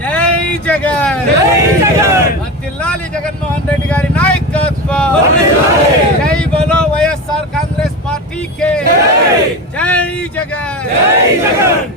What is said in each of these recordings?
జై జగన్ జై జగన్ వర్ధిల్లాలి జగన్మోహన్ రెడ్డి గారి నాయకత్వం జై బోలో వైఎస్ఆర్ కాంగ్రెస్ పార్టీ కే జై జగన్ జై జగన్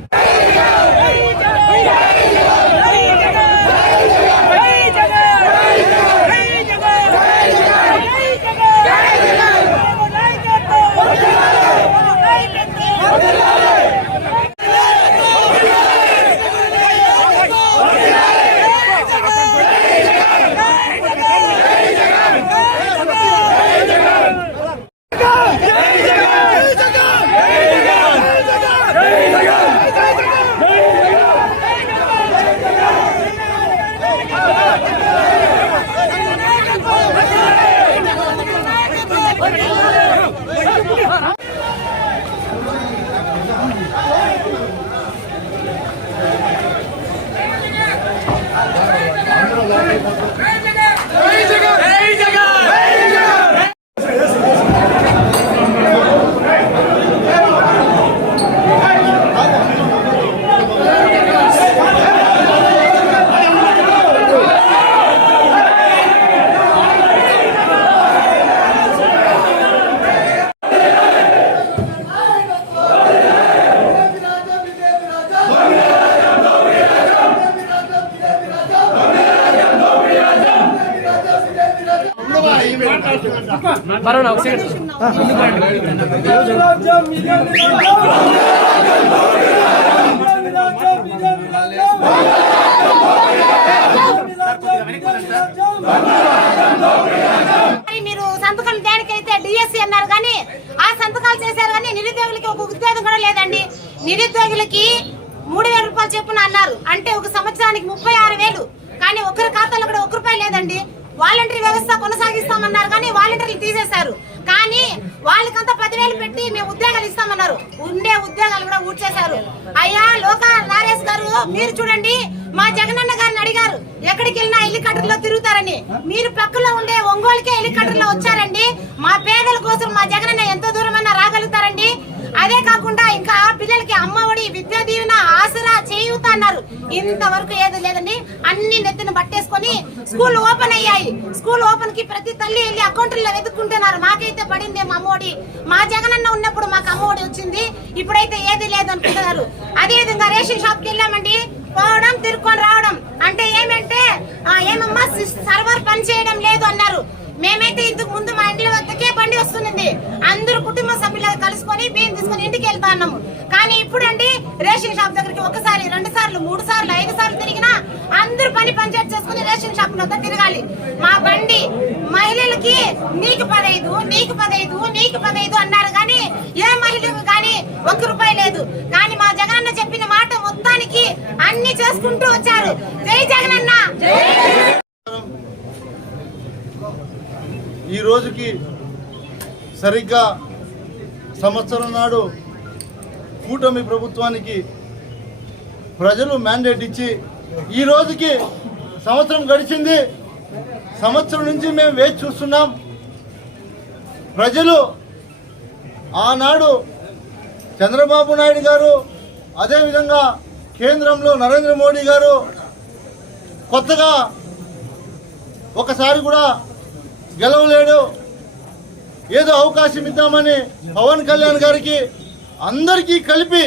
మరి మీరు సంతకం దేనికైతే డిఎస్సి అన్నారు కానీ ఆ సంతకాలు చేశారు కానీ నిరుద్యోగులకి ఒక ఉద్యోగం కూడా లేదండి. నిరుద్యోగులకి మూడు వేల రూపాయలు చెప్పున అన్నారు. అంటే ఒక సంవత్సరానికి ముప్పై ఆరు వేలు. కానీ ఒకరి ఖాతాలో కూడా ఒక రూపాయి లేదండి. వాలంటరీ వ్యవస్థ కొనసాగిస్తామన్నారు కానీ వాలంటీర్లు తీసేశారు. కానీ వాళ్ళకంతా పదివేలు పెట్టి మేము ఉద్యోగాలు ఇస్తామన్నారు. ఉండే ఉద్యోగాలు కూడా ఊడ్చేశారు. అయ్యా లోక నారేష్ గారు మీరు చూడండి మా జగనన్న గారిని అడిగారు ఎక్కడికి వెళ్ళినా హెలికాప్టర్లో తిరుగుతారని. మీరు పక్కలో ఉండే ఒంగోలుకే హెలికాప్టర్లో వచ్చారండి. మా పేదల కోసం మా జగనన్న ఎంత దూరమైనా రాగలుగుతారండి. అదే కాకుండా ఇంకా పిల్లలకి అమ్మఒడి విద్యా దీవెన ఆసరా చేయూత అన్నారు ఇంతవరకు ఏది లేదండి. అన్ని నెత్తిన పట్టేసుకొని స్కూల్ ఓపెన్ అయ్యాయి. స్కూల్ ఓపెన్కి ప్రతి తల్లి వెళ్ళి అకౌంట్లో వెతుక్కుంటున్నారు. మాకైతే పడింది మా అమ్మఒడి? మా జగనన్న ఉన్నప్పుడు మాకు అమ్మఒడి వచ్చింది. ఇప్పుడైతే ఏది లేదు అనుకుంటున్నారు అదే విధంగా రేషన్ షాప్కి వెళ్ళామండి. పోవడం తిరుక్కొని రావడం. అంటే ఏమంటే ఏమమ్మా సర్వర్ పని చేయడం లేదు అన్నారు. మేమైతే ఇంతకు ముందు మా ఇంట్లో వద్దకే బండి వస్తుంది మహిళకి నీకు పదైదు నీకు పదైదు నీకు పదైదు అన్నారు. కానీ ఏ మహిళకు కానీ ఒక్క రూపాయి లేదు. కానీ మా జగన్ చెప్పిన మాట మొత్తానికి అన్ని చేసుకుంటూ వచ్చారు. జై జగనన్న! ఈ రోజుకి సరిగ్గా సంవత్సరం నాడు కూటమి ప్రభుత్వానికి ప్రజలు మ్యాండేట్ ఇచ్చి ఈ రోజుకి సంవత్సరం గడిచింది. సంవత్సరం నుంచి మేము వేచి చూస్తున్నాం. ప్రజలు ఆనాడు చంద్రబాబు నాయుడు గారు అదేవిధంగా కేంద్రంలో నరేంద్ర మోడీ గారు కొత్తగా ఒకసారి కూడా గెలవలేడు. ఏదో అవకాశం ఇద్దామని పవన్ కళ్యాణ్ గారికి అందరికీ కలిపి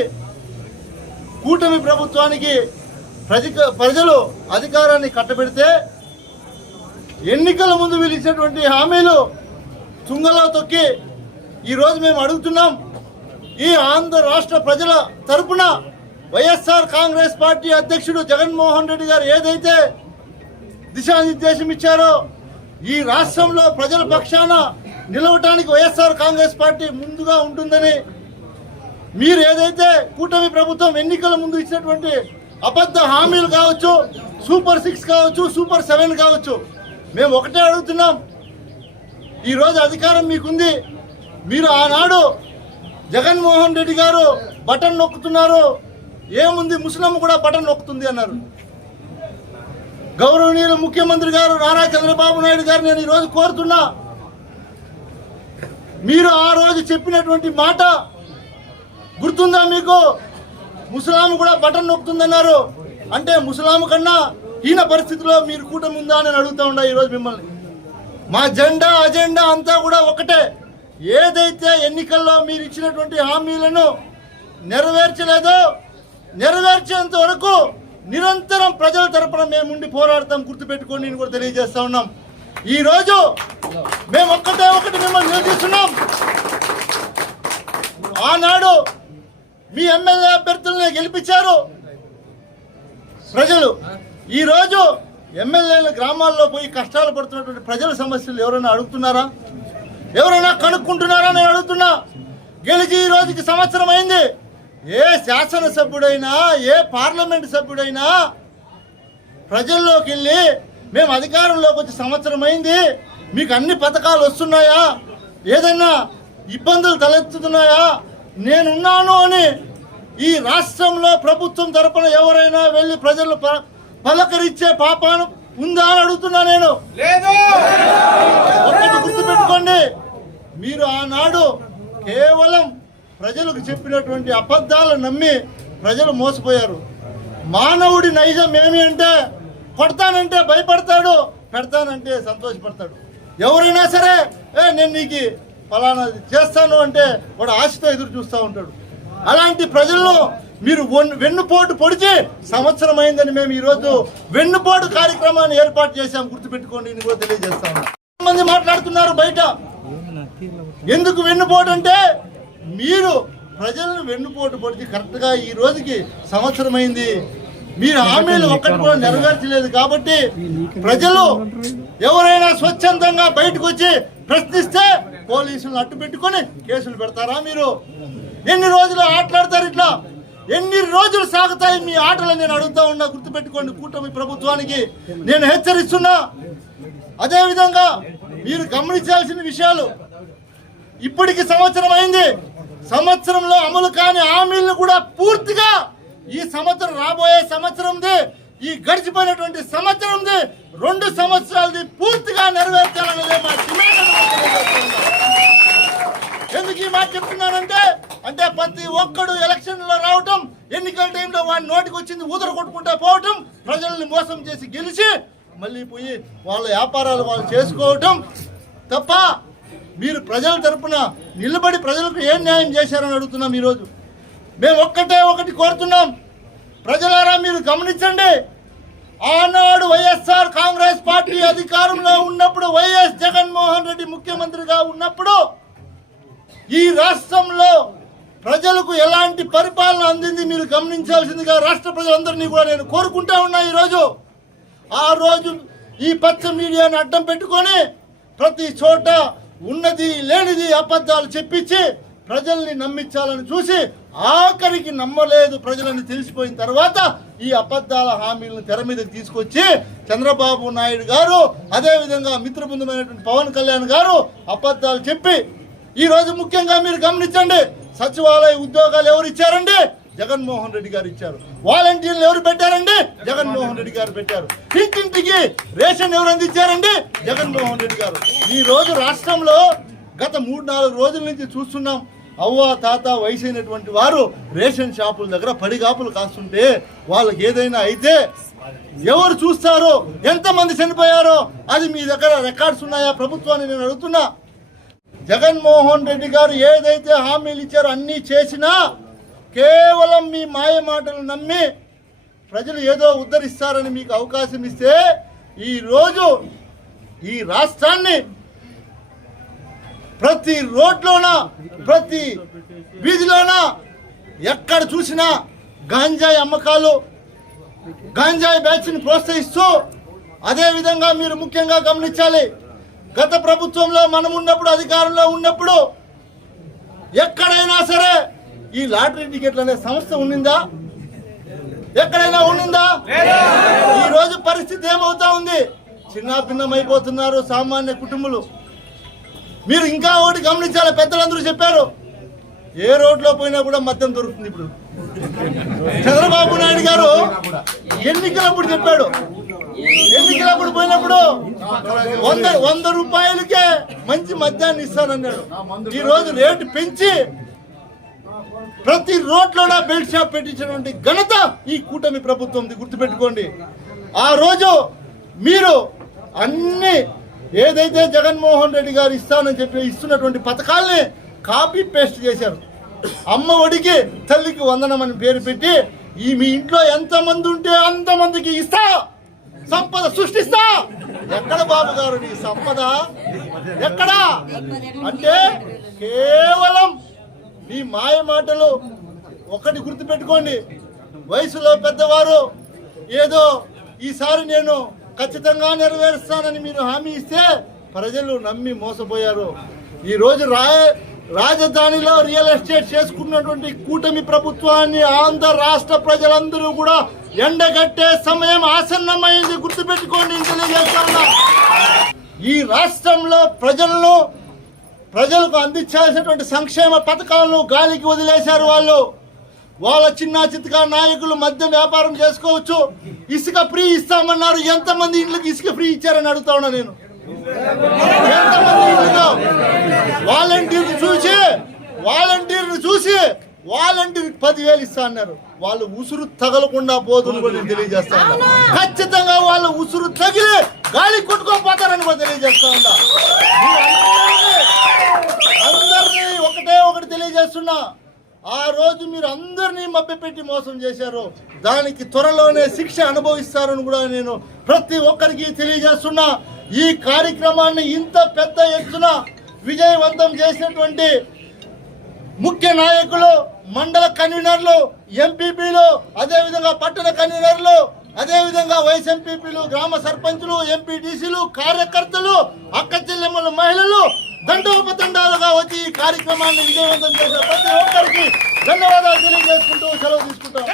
కూటమి ప్రభుత్వానికి ప్రజ ప్రజలు అధికారాన్ని కట్టబెడితే ఎన్నికల ముందు వీళ్ళు ఇచ్చినటువంటి హామీలు తుంగలో తొక్కి ఈరోజు మేము అడుగుతున్నాం. ఈ ఆంధ్ర రాష్ట్ర ప్రజల తరపున వైఎస్ఆర్ కాంగ్రెస్ పార్టీ అధ్యక్షుడు జగన్మోహన్ రెడ్డి గారు ఏదైతే దిశానిర్దేశం ఇచ్చారో ఈ రాష్ట్రంలో ప్రజల పక్షాన నిలవటానికి వైఎస్ఆర్ కాంగ్రెస్ పార్టీ ముందుగా ఉంటుందని మీరు ఏదైతే కూటమి ప్రభుత్వం ఎన్నికల ముందు ఇచ్చినటువంటి అబద్ధ హామీలు కావచ్చు సూపర్ సిక్స్ కావచ్చు సూపర్ సెవెన్ కావచ్చు మేము ఒకటే అడుగుతున్నాం. ఈరోజు అధికారం మీకుంది. మీరు ఆనాడు జగన్మోహన్ రెడ్డి గారు బటన్ నొక్కుతున్నారు. ఏముంది? ముస్లిం కూడా బటన్ నొక్కుతుంది అన్నారు. గౌరవనీయులు ముఖ్యమంత్రి గారు నారా చంద్రబాబు నాయుడు గారు నేను ఈరోజు కోరుతున్నా. మీరు ఆ రోజు చెప్పినటువంటి మాట గుర్తుందా మీకు? ముసలాం కూడా బటన్ నొక్కుతుందన్నారు. అంటే ముసలాం కన్నా ఈయన పరిస్థితిలో మీరు కూటమి ఉందా అని అడుగుతా ఉండా ఈరోజు మిమ్మల్ని. మా జెండా అజెండా అంతా కూడా ఒకటే. ఏదైతే ఎన్నికల్లో మీరు ఇచ్చినటువంటి హామీలను నెరవేర్చలేదో నెరవేర్చేంత వరకు నిరంతరం ప్రజల తరపున మేము ఉండి పోరాడతాం గుర్తుపెట్టుకొని నేను కూడా తెలియజేస్తా ఉన్నాం. ఈరోజు మేము ఒక్కటే ఒకటి మిమ్మల్ని నిలదీస్తున్నాం. ఆనాడు మీ ఎమ్మెల్యే అభ్యర్థులను గెలిపించారు ప్రజలు. ఈరోజు ఎమ్మెల్యేలు గ్రామాల్లో పోయి కష్టాలు పడుతున్నటువంటి ప్రజల సమస్యలు ఎవరైనా అడుగుతున్నారా? ఎవరైనా కనుక్కుంటున్నారా నేను అడుగుతున్నా. గెలిచి ఈ రోజుకి సంవత్సరం అయింది. ఏ శాసనసభ్యుడైనా ఏ పార్లమెంట్ సభ్యుడైనా ప్రజల్లోకి వెళ్ళి మేము అధికారంలోకి వచ్చి సంవత్సరం అయింది. మీకు అన్ని పథకాలు వస్తున్నాయా? ఏదైనా ఇబ్బందులు తలెత్తుతున్నాయా? నేనున్నాను అని ఈ రాష్ట్రంలో ప్రభుత్వం తరపున ఎవరైనా వెళ్ళి ప్రజలు ప- పలకరించే పాపాను ఉందా అని అడుగుతున్నా నేను. లేదు. ఒక్కటి గుర్తుపెట్టుకోండి. మీరు ఆనాడు కేవలం ప్రజలకు చెప్పినటువంటి అబద్ధాలను నమ్మి ప్రజలు మోసపోయారు. మానవుడి నైజం ఏమి అంటే కొడతానంటే భయపడతాడు పెడతానంటే సంతోషపడతాడు. ఎవరైనా సరే ఏ నేను నీకు ఫలానా చేస్తాను అంటే వాడు ఆశతో ఎదురు చూస్తూ ఉంటాడు. అలాంటి ప్రజలను మీరు వెన్నుపోటు పొడిచి సంవత్సరం అయిందని మేము ఈరోజు వెన్నుపోటు కార్యక్రమాన్ని ఏర్పాటు చేశాం. గుర్తుపెట్టుకోండి ఇది కూడా తెలియజేస్తా మంది మాట్లాడుతున్నారు బయట. ఎందుకు వెన్నుపోటు అంటే మీరు ప్రజలను వెన్నుపోటు పొడిచి కరెక్ట్గా ఈ రోజుకి సంవత్సరం అయింది మీరు హామీలు ఒక్కటి కూడా నెరవేర్చలేదు కాబట్టి ప్రజలు ఎవరైనా స్వచ్ఛందంగా బయటకు వచ్చి ప్రశ్నిస్తే పోలీసులను అట్టు పెట్టుకొని కేసులు పెడతారా మీరు? ఎన్ని రోజులు ఆటలాడతారు ఇట్లా? ఎన్ని రోజులు సాగుతాయి మీ ఆటలు నేను అడుగుతా ఉన్నా గుర్తుపెట్టుకోండి కూటమి ప్రభుత్వానికి. నేను హెచ్చరిస్తున్నా అదేవిధంగా మీరు గమనించాల్సిన విషయాలు. ఇప్పటికి సంవత్సరం అయింది. సంవత్సరంలో అమలు కాని హామీలను కూడా పూర్తిగా ఈ సంవత్సరం రాబోయే సంవత్సరంది ఈ గడిచిపోయినటువంటి సంవత్సరంది రెండు సంవత్సరాలది పూర్తిగా నెరవేర్చాలన్నదే మా డిమాండ్ ఎందుకు ఈ మాట చెప్తున్నానంటే అంటే ప్రతి ఒక్కడు ఎలక్షన్లో రావటం ఎన్నికల టైంలో వాడి నోటికి వచ్చింది ఊదర కొట్టుకుంటా పోవటం ప్రజల్ని మోసం చేసి గెలిచి మళ్ళీ పోయి వాళ్ళ వ్యాపారాలు వాళ్ళు చేసుకోవటం తప్ప మీరు ప్రజల తరపున నిలబడి ప్రజలకు ఏం న్యాయం చేశారని అడుగుతున్నాం ఈరోజు. మేము ఒక్కటే ఒకటి కోరుతున్నాం. ప్రజలారా మీరు గమనించండి. ఆనాడు వైఎస్ఆర్ కాంగ్రెస్ పార్టీ అధికారంలో ఉన్నప్పుడు వైఎస్ జగన్మోహన్ రెడ్డి ముఖ్యమంత్రిగా ఉన్నప్పుడు ఈ రాష్ట్రంలో ప్రజలకు ఎలాంటి పరిపాలన అందింది మీరు గమనించాల్సిందిగా రాష్ట్ర ప్రజలందరినీ కూడా నేను కోరుకుంటా ఉన్నా ఈరోజు. ఆ రోజు ఈ పచ్చ మీడియాని అడ్డం పెట్టుకొని ప్రతి చోట ఉన్నది లేనిది అబద్ధాలు చెప్పించి ప్రజల్ని నమ్మించాలని చూసి ఆఖరికి నమ్మలేదు ప్రజలని తెలిసిపోయిన తర్వాత ఈ అబద్ధాల హామీలను తెర మీదకి తీసుకొచ్చి చంద్రబాబు నాయుడు గారు అదేవిధంగా మిత్రబృందమైనటువంటి పవన్ కళ్యాణ్ గారు అబద్ధాలు చెప్పి ఈ రోజు ముఖ్యంగా మీరు గమనించండి సచివాలయ ఉద్యోగాలు ఎవరు ఇచ్చారండి? జగన్మోహన్ రెడ్డి గారు ఇచ్చారు. వాలంటీర్లు ఎవరు పెట్టారండి? జగన్మోహన్ రెడ్డి గారు పెట్టారు. ఇంటింటికి రేషన్ ఎవరు అందించారండి? జగన్మోహన్ రెడ్డి గారు. ఈ రోజు రాష్ట్రంలో గత మూడు నాలుగు రోజుల నుంచి చూస్తున్నాం అవ్వ తాత వయసు అయినటువంటి వారు రేషన్ షాపుల దగ్గర పడిగాపులు కాస్తుంటే వాళ్ళకి ఏదైనా అయితే ఎవరు చూస్తారో ఎంతమంది చనిపోయారో అది మీ దగ్గర రికార్డ్స్ ఉన్నాయా? ప్రభుత్వాన్ని నేను అడుగుతున్నా. జగన్మోహన్ రెడ్డి గారు ఏదైతే హామీలు ఇచ్చారో అన్నీ చేసినా కేవలం మీ మాయ మాటలు నమ్మి ప్రజలు ఏదో ఉద్ధరిస్తారని మీకు అవకాశం ఇస్తే ఈ రోజు ఈ రాష్ట్రాన్ని ప్రతి రోడ్లోన ప్రతి వీధిలోన ఎక్కడ చూసినా గాంజాయి అమ్మకాలు గాంజాయి బ్యాచ్ని ప్రోత్సహిస్తూ అదేవిధంగా మీరు ముఖ్యంగా గమనించాలి. గత ప్రభుత్వంలో మనం ఉన్నప్పుడు అధికారంలో ఉన్నప్పుడు ఎక్కడైనా సరే ఈ లాటరీ టికెట్లు అనే సంస్థ ఉండిందా ఎక్కడైనా ఉండిందా ఈ రోజు పరిస్థితి ఏమవుతా ఉంది? చిన్న భిన్నమైపోతున్నారు సామాన్య కుటుంబాలు. మీరు ఇంకా ఒకటి గమనించాలి పెద్దలందరూ చెప్పారు. ఏ రోడ్లో పోయినా కూడా మద్యం దొరుకుతుంది ఇప్పుడు. చంద్రబాబు నాయుడు గారు ఎన్నికలప్పుడు చెప్పాడు. ఎన్నికలప్పుడు పోయినప్పుడు వంద వంద రూపాయలకే మంచి మద్యాన్ని ఇస్తానన్నాడు. ఈ రోజు రేటు పెంచి ప్రతి రోడ్లోన బెల్ట్ షాప్ పెట్టించినటువంటి ఘనత ఈ కూటమి ప్రభుత్వం గుర్తుపెట్టుకోండి. ఆ రోజు మీరు అన్ని ఏదైతే జగన్మోహన్ రెడ్డి గారు ఇస్తానని చెప్పి ఇస్తున్నటువంటి పథకాల్ని కాపీ పేస్ట్ చేశారు. అమ్మ ఒడికి తల్లికి వందనం అని పేరు పెట్టి ఈ మీ ఇంట్లో ఎంతమంది ఉంటే అంతమందికి ఇస్తా సంపద సృష్టిస్తా. ఎక్కడ బాబు గారు నీ సంపద? ఎక్కడ? అంటే కేవలం నీ మాయ మాటలు ఒకటి గుర్తుపెట్టుకోండి. వయసులో పెద్దవారు ఏదో ఈసారి నేను ఖచ్చితంగా నెరవేరుస్తానని మీరు హామీ ఇస్తే ప్రజలు నమ్మి మోసపోయారు. ఈరోజు రాయ రాజధానిలో రియల్ ఎస్టేట్ చేసుకున్నటువంటి కూటమి ప్రభుత్వాన్ని ఆంధ్ర రాష్ట్ర ప్రజలందరూ కూడా ఎండగట్టే సమయం ఆసన్నమైంది. గుర్తుపెట్టుకోండి అని తెలియజేస్తా ఈ రాష్ట్రంలో ప్రజలను ప్రజలకు అందించాల్సినటువంటి సంక్షేమ పథకాలను గాలికి వదిలేశారు వాళ్ళు. వాళ్ళ చిన్న చిత్తగా నాయకులు మధ్య వ్యాపారం చేసుకోవచ్చు. ఇసుక ఫ్రీ ఇస్తామన్నారు. ఎంతమంది ఇండ్లకు ఇసుక ఫ్రీ ఇచ్చారని అడుగుతా ఉన్నా నేను. ఎంతమంది ఇళ్ళలో వాలంటీర్ని చూసి వాలంటీర్ని చూసి వాలంటీర్ పదివేలు ఇస్తా అన్నారు. వాళ్ళు ఉసురు తగలకుండా పోతుంది కూడా నేను తెలియజేస్తా ఉన్నా ఖచ్చితంగా వాళ్ళు ఉసురు తగిలి గాలి కొట్టుకొని పోతారని కూడా తెలియజేస్తా ఉన్నా. అందరినీ ఒకటే ఒకటి తెలియజేస్తున్నా. ఆ రోజు మీరు అందరినీ మభ్యపెట్టి మోసం చేశారు. దానికి త్వరలోనే శిక్ష అనుభవిస్తారని కూడా నేను ప్రతి ఒక్కరికి తెలియజేస్తున్నా. ఈ కార్యక్రమాన్ని ఇంత పెద్ద ఎత్తున విజయవంతం చేసినటువంటి ముఖ్య నాయకులు మండల కన్వీనర్లు ఎంపీపీలు అదేవిధంగా పట్టణ కన్వీనర్లు అదేవిధంగా వైస్ ఎంపీపీలు గ్రామ సర్పంచులు ఎంపీటీసీలు కార్యకర్తలు అక్క చెల్లెమ్మల మహిళలు దండోపదండాలుగా వచ్చి ఈ కార్యక్రమాన్ని విజయవంతం చేసిన ప్రతి ఒక్కరికి ధన్యవాదాలు తెలియజేసుకుంటూ సెలవు తీసుకుంటాం.